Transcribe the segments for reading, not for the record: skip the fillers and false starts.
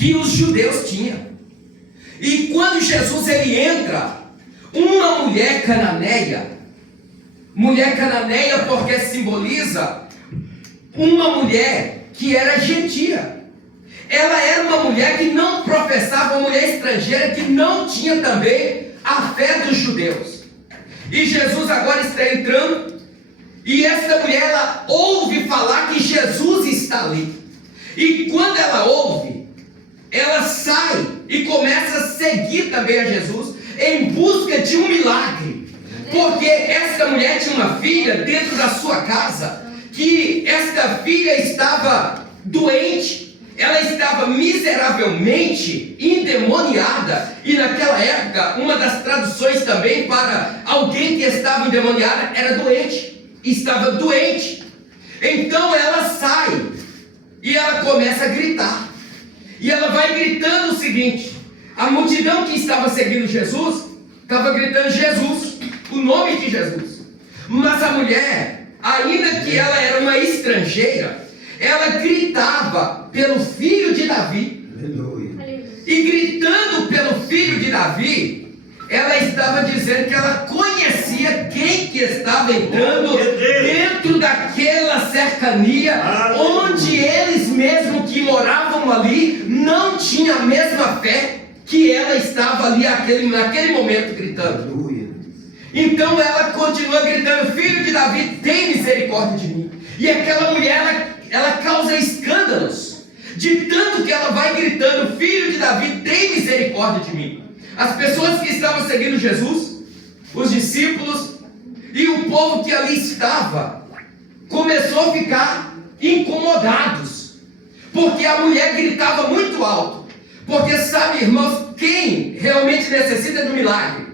que os judeus tinham. E quando Jesus ele entra, uma mulher cananeia porque simboliza uma mulher que era gentia. Ela era uma mulher que não professava, uma mulher estrangeira que não tinha também a fé dos judeus. E Jesus agora está entrando, e esta mulher ela ouve falar que Jesus está ali. E quando ela ouve, ela sai e começa a seguir também a Jesus em busca de um milagre. Porque esta mulher tinha uma filha dentro da sua casa, que esta filha estava doente, ela estava miseravelmente endemoniada. E naquela época, uma das traduções também para alguém que estava endemoniada era doente, estava doente. Então ela sai e ela começa a gritar, e ela vai gritando o seguinte: a multidão que estava seguindo Jesus estava gritando Jesus, o nome de Jesus. Mas a mulher, ainda que ela era uma estrangeira, ela gritava pelo filho de Davi. Aleluia. E gritando pelo filho de Davi, ela estava dizendo que ela conhecia quem que estava entrando dentro daquela cercania, onde eles mesmos que moravam ali não tinham a mesma fé que ela estava ali naquele momento gritando. Então ela continua gritando: filho de Davi, tem misericórdia de mim. E aquela mulher ela causa escândalos, de tanto que ela vai gritando: filho de Davi, tem misericórdia de mim. As pessoas que estavam seguindo Jesus, os discípulos e o povo que ali estava, começou a ficar incomodados, porque a mulher gritava muito alto. Porque sabe, irmãos, quem realmente necessita do milagre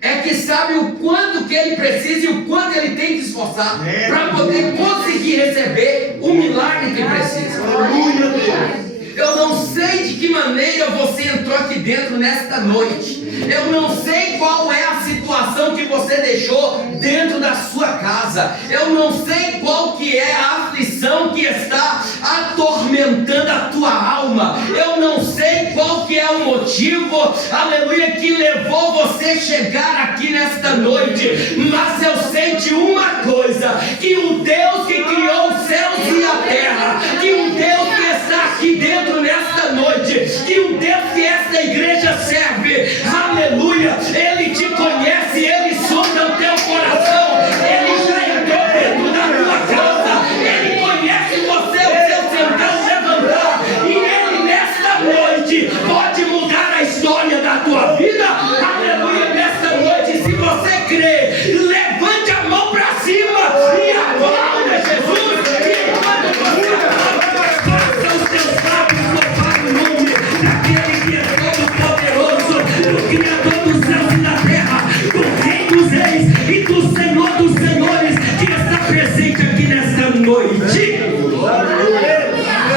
é que sabe o quanto que ele precisa e o quanto ele tem que esforçar para poder conseguir receber o milagre que precisa. Aleluia, Deus. Eu não sei de que maneira você entrou aqui dentro nesta noite. Eu não sei qual é a situação que você deixou dentro da sua casa. Eu não sei qual que é a aflição que está atormentando a tua alma. Eu não sei qual que é o motivo, aleluia, que levou você a chegar aqui nesta noite. Mas eu sei de uma coisa: que o Deus que criou os céus e a terra, que o Deus que está aqui dentro nesta noite, que o Deus que esta igreja serve, aleluia, Ele te conhece, Ele sonda o teu coração, Ele já entrou dentro da tua casa, Ele conhece você, o seu sentar, levantar, e Ele nesta noite pode mudar a história da tua vida. Aleluia, nesta noite, se você crê, levante a mão para cima e aplauda Jesus. E quando você aplauda, faça os teus lábios louvar o nome daquele que é todo poderoso, do Criador dos céus e da terra, do Rei dos reis e do Senhor dos senhores, que está presente aqui nesta noite.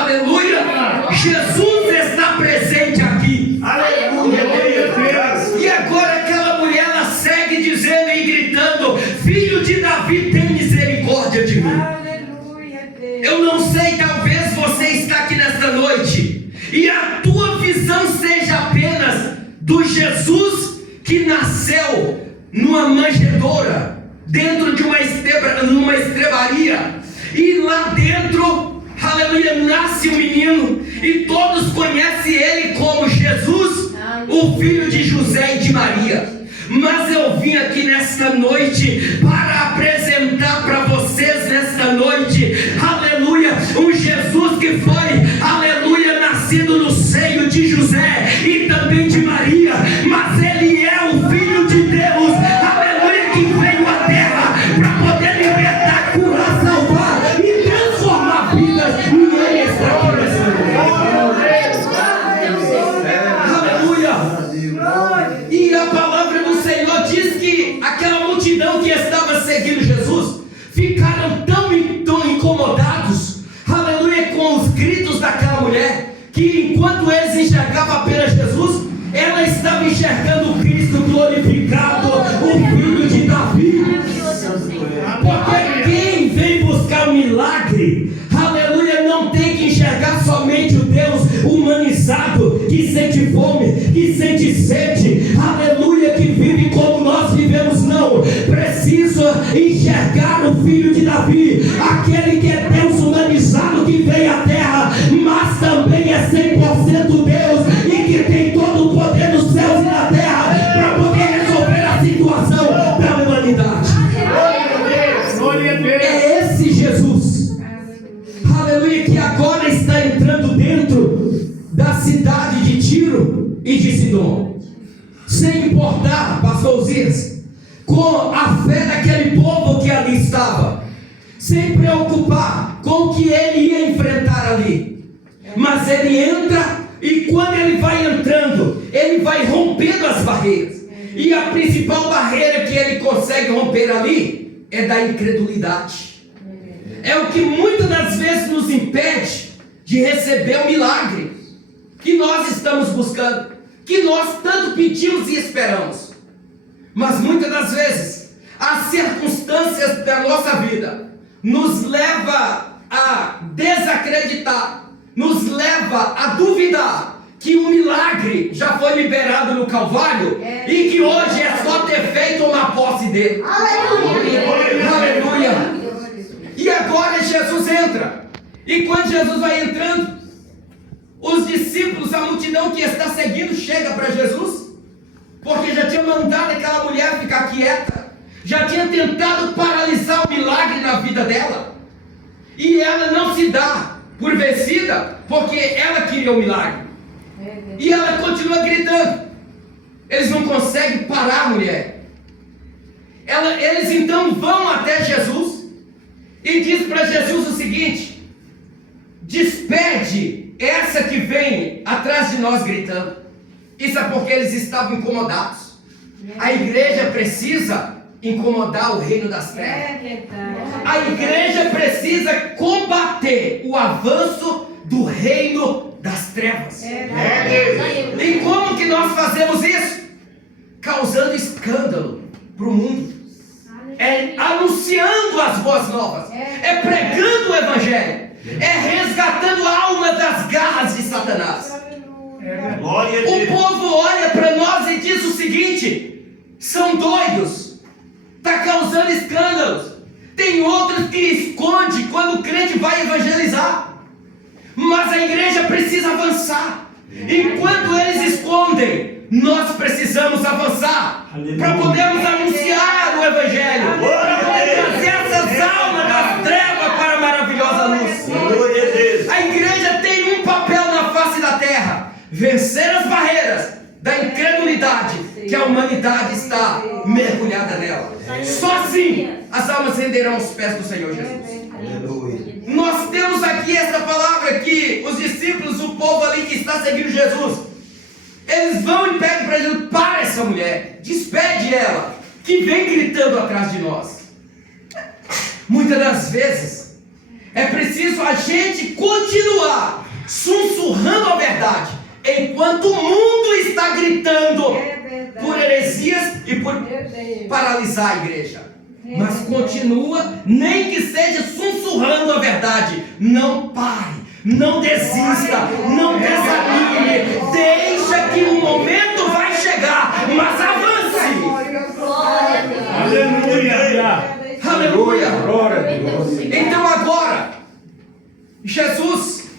Aleluia! Jesus está presente aqui. Aleluia! E agora aquela mulher ela segue dizendo e gritando: filho de Davi, tem misericórdia de mim. Eu não sei, talvez você está aqui nesta noite e a tua visão seja apenas do Jesus que nasceu numa manjedoura, dentro de numa estrebaria, e lá dentro, aleluia, nasce um menino e todos conhecem ele como Jesus, o filho de José e de Maria. Mas eu vim aqui nesta noite para apresentar para vocês nesta noite, aleluia, um Jesus que foi, aleluia, nascido no seio de José e também de Maria, mas ele é o Filho de Deus, aleluia, que veio à terra para poder libertar, curar, salvar e transformar vidas, e ele está aqui nesta noite. Aleluia. E a palavra do Senhor diz que aquela multidão que estava seguindo Jesus ficaram tão incomodados, aleluia, com os gritos daquela mulher, que enquanto eles enxergavam apenas Jesus, ela estava enxergando o Cristo glorificado, o filho de Davi. Porque quem vem buscar o milagre, aleluia, não tem que enxergar somente o Deus humano humanizado, que sente fome, que sente sede, aleluia, que vive como nós vivemos, não. Precisa enxergar o filho de Davi, aquele que é Deus humanizado, que veio à terra, mas também é 100% Deus, e que tem todo o poder nos céus e na terra, para poder resolver a situação da humanidade. É esse Jesus, aleluia, que agora está entrando dentro da cidade de Tiro e de Sidom, sem importar, pastor Uzias, com a fé daquele povo que ali estava, sem preocupar com o que ele ia enfrentar ali. Mas ele entra, e quando ele vai entrando, ele vai rompendo as barreiras, e a principal barreira que ele consegue romper ali é da incredulidade. É o que muitas das vezes nos impede de receber o milagre que nós estamos buscando, que nós tanto pedimos e esperamos. Mas muitas das vezes as circunstâncias da nossa vida nos leva a desacreditar, nos leva a duvidar que o milagre já foi liberado no Calvário, e que hoje é só ter feito uma posse dele. Aleluia! Aleluia! E agora Jesus entra, e quando Jesus vai entrando, os discípulos, a multidão que está seguindo, chega para Jesus, porque já tinha mandado aquela mulher ficar quieta, já tinha tentado paralisar o milagre na vida dela, e ela não se dá por vencida, porque ela queria o milagre, e ela continua gritando. Eles não conseguem parar a mulher. Eles então vão até Jesus e diz para Jesus o seguinte: despede essa que vem atrás de nós gritando. Isso é porque eles estavam incomodados. A igreja precisa incomodar o reino das trevas. A igreja precisa combater o avanço do reino das trevas. E como que nós fazemos isso? Causando escândalo para o mundo, anunciando as boas novas, pregando o evangelho, resgatando a alma das garras de Satanás. O povo olha para nós e diz o seguinte: são doidos, está causando escândalos. Tem outros que esconde quando o crente vai evangelizar, mas a igreja precisa avançar. Enquanto eles escondem, nós precisamos avançar para podermos anunciar o evangelho, para poder trazer essas almas das trevas para a maravilhosa luz. A igreja tem um papel na face da terra: vencer as barreiras da incredulidade que a humanidade está mergulhada nela. Só assim as almas renderão aos pés do Senhor Jesus. Nós temos aqui essa palavra que os discípulos, o povo ali que está seguindo Jesus, eles vão e pedem para Jesus: para essa mulher, despede ela, que vem gritando atrás de nós. Muitas das vezes é preciso a gente continuar sussurrando a verdade, enquanto o mundo está gritando por heresias e por paralisar a igreja. Mas continua, nem que seja sussurrando a verdade. Não pare, não desista, não desanime. Deixa que o momento vai chegar, mas avance. Aleluia. Aleluia. Então agora, Jesus,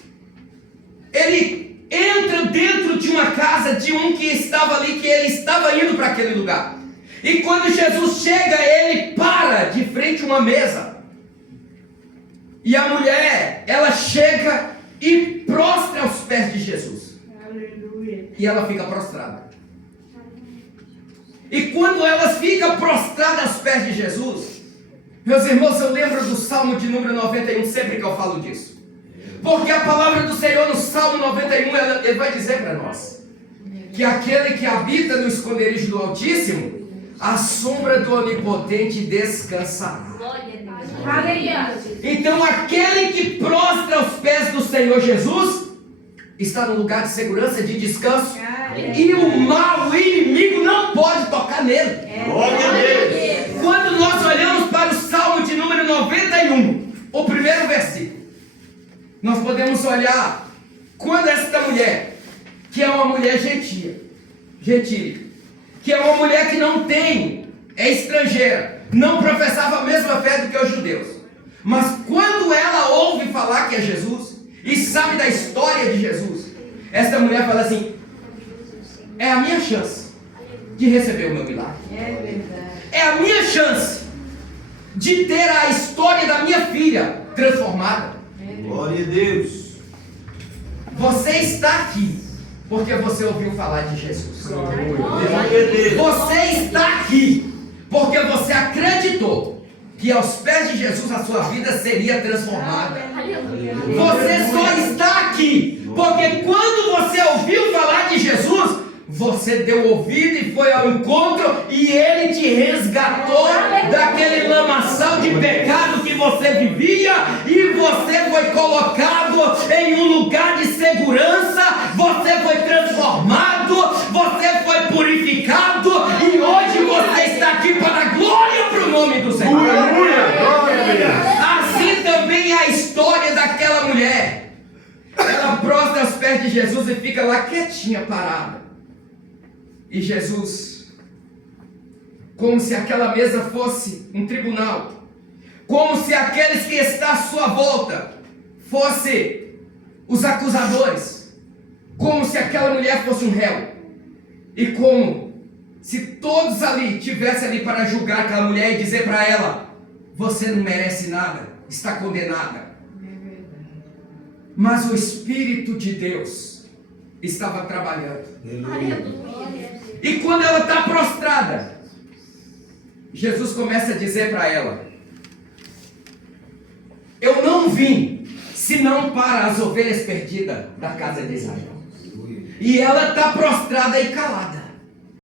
ele entra dentro de uma casa de um que estava ali, que ele estava indo para aquele lugar. E quando Jesus chega, ele para de frente a uma mesa. E a mulher, ela chega e prostra aos pés de Jesus. Aleluia. E ela fica prostrada. E quando ela fica prostrada aos pés de Jesus, meus irmãos, eu lembro do Salmo de número 91, sempre que eu falo disso. Porque a palavra do Senhor no Salmo 91, ele vai dizer para nós que aquele que habita no esconderijo do Altíssimo, a sombra do Onipotente descansará. Então aquele que prostra aos pés do Senhor Jesus está no lugar de segurança, de descanso, e o mal, o inimigo não pode tocar nele. Quando nós olhamos para o Salmo de número 91, o primeiro versículo, nós podemos olhar quando esta mulher, que é uma mulher gentil, que é uma mulher que não tem, é estrangeira, não professava a mesma fé do que os judeus. Mas quando ela ouve falar que é Jesus e sabe da história de Jesus, essa mulher fala assim: é a minha chance de receber o meu milagre. É verdade. É a minha chance de ter a história da minha filha transformada. Glória a Deus. Você está aqui porque você ouviu falar de Jesus. Glória a Deus. Você está aqui porque você acreditou que aos pés de Jesus a sua vida seria transformada. Você só está aqui porque quando você ouviu falar de Jesus, você deu ouvido e foi ao encontro, e Ele te resgatou daquele lamaçal de pecado que você vivia, e você foi colocado em um lugar de segurança, você foi transformado, você foi purificado, e hoje você está aqui para dar glória para o nome do Senhor. Assim também é a história daquela mulher. Ela prostra aos pés de Jesus e fica lá quietinha, parada. E Jesus, como se aquela mesa fosse um tribunal, como se aqueles que estão à sua volta fossem os acusadores, como se aquela mulher fosse um réu, e como se todos ali tivessem ali para julgar aquela mulher e dizer para ela: você não merece nada, está condenada. Mas o Espírito de Deus estava trabalhando. E quando ela está prostrada, Jesus começa a dizer para ela: eu não vim senão para as ovelhas perdidas da casa de Israel. E ela está prostrada e calada.